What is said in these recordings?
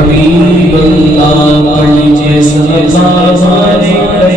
हबीब अल्लाह पढ़ लीजिए सल्लल्लाहु अलैहि के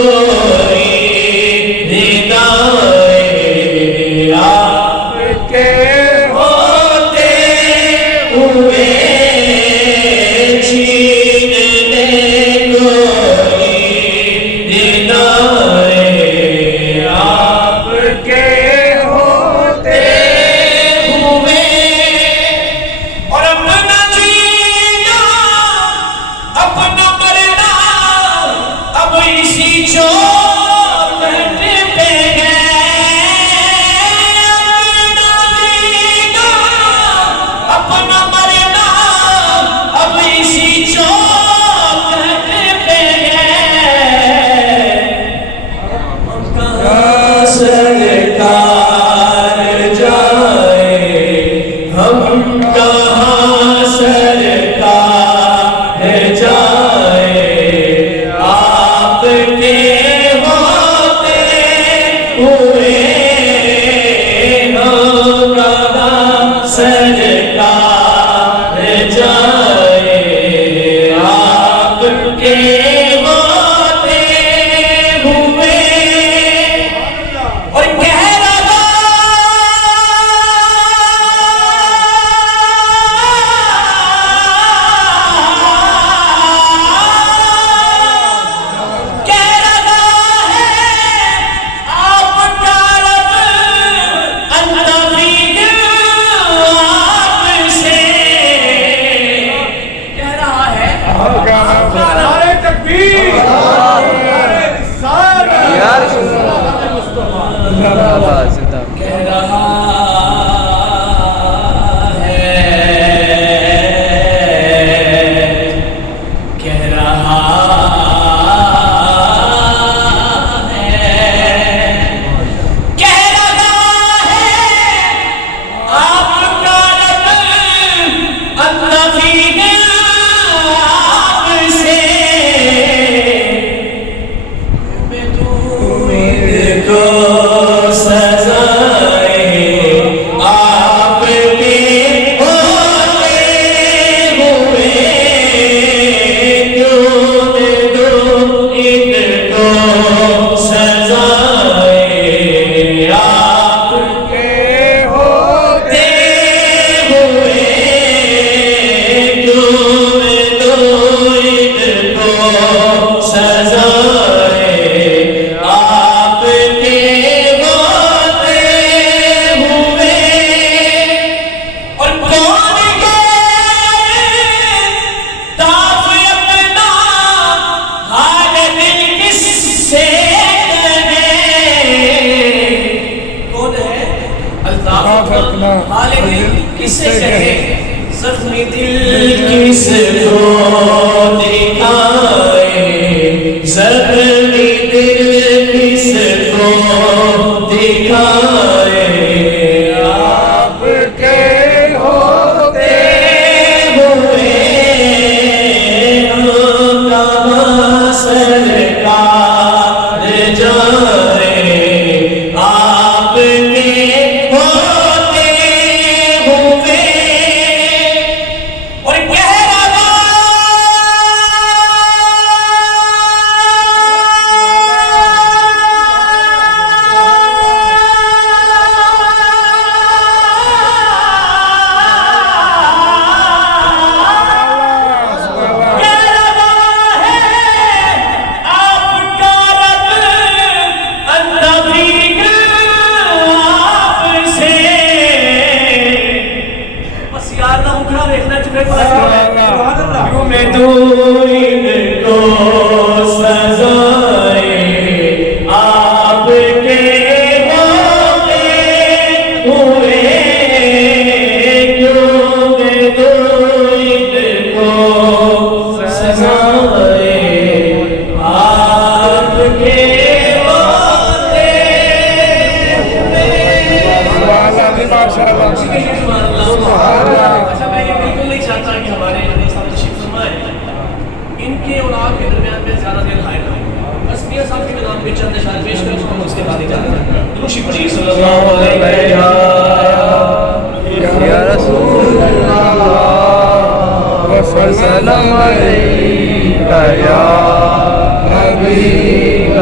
गोरी निगाहें आपके होते हुए छीन ले गोरी निगाहें आपके होते हुए। और अपना जीना अपना मरना अब इसी चौखट पे है। अपना जीना अपना मरना अब इसी चौखट पे है। कहाँ सरकार जाए हम कहाँ सरकार जाए आपके होते हुए। हम कहाँ सरकार जाए आपके होते हुए। और कह रहा है आपका रब अंतवीग आपसे। कह रहा है नारे तकबीर, नारे रिसालत। कह रहा है कह रहा कह रहा है आपका रब अंतवीग आपसे। को सजाए आपके होते हुए। क्यों दो इनको सजाए आपके होते हुए। क्यों दो इनको सजाए आपके होते हुए। और कौन ताफ अपना हाल दिल किससे कहे। कौन है अल्ताफ अपना हाल दिल किससे कहे। जख्मी दिल किसको दिखाए। जख्मी दिल किसको दिखाए आपके होते हुए। हम कहाँ सरकार जाए आपके होते हुए। और कह रहा तो इनको सजाए आपके होते हुए। क्यों तो इनको सजाए आपके होते हुए। अच्छा, मैं ये बिल्कुल नहीं चाहता कि हमारे इनके और आपके दरमियान में ज़्यादा देर हाय ना हो। बस मियां साहब के नाम पे चंद अशआर पेश कर हम उसके बाद इजाज़त हैं। दुरूद पढ़िए सल्लल्लाहु अलैहि या रसूल अल्लाह व सल्लम अलैका या हबीब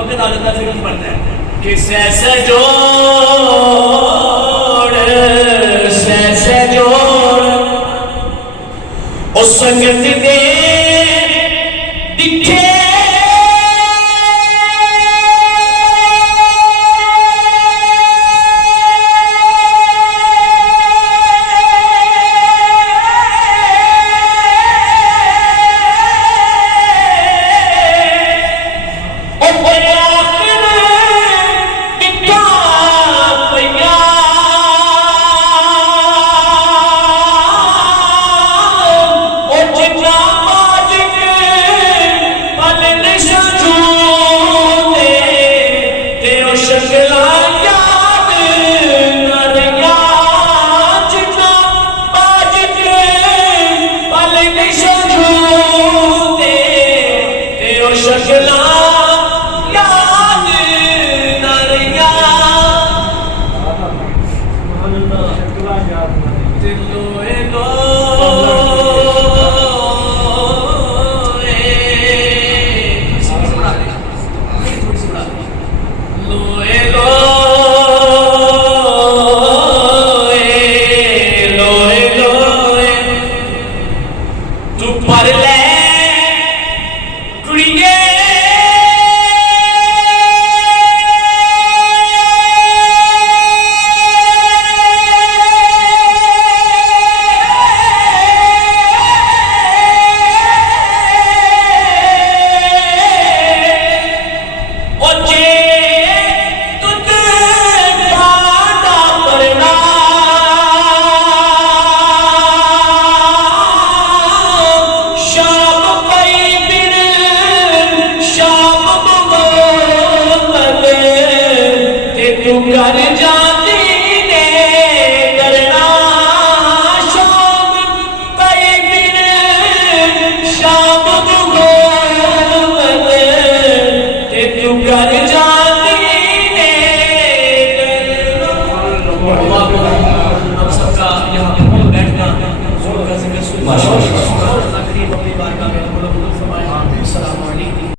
वक्त आदत का फिर पड़ता है कि सैसे जोड़ ओ संगत दे दिखे माशाअल्लाह।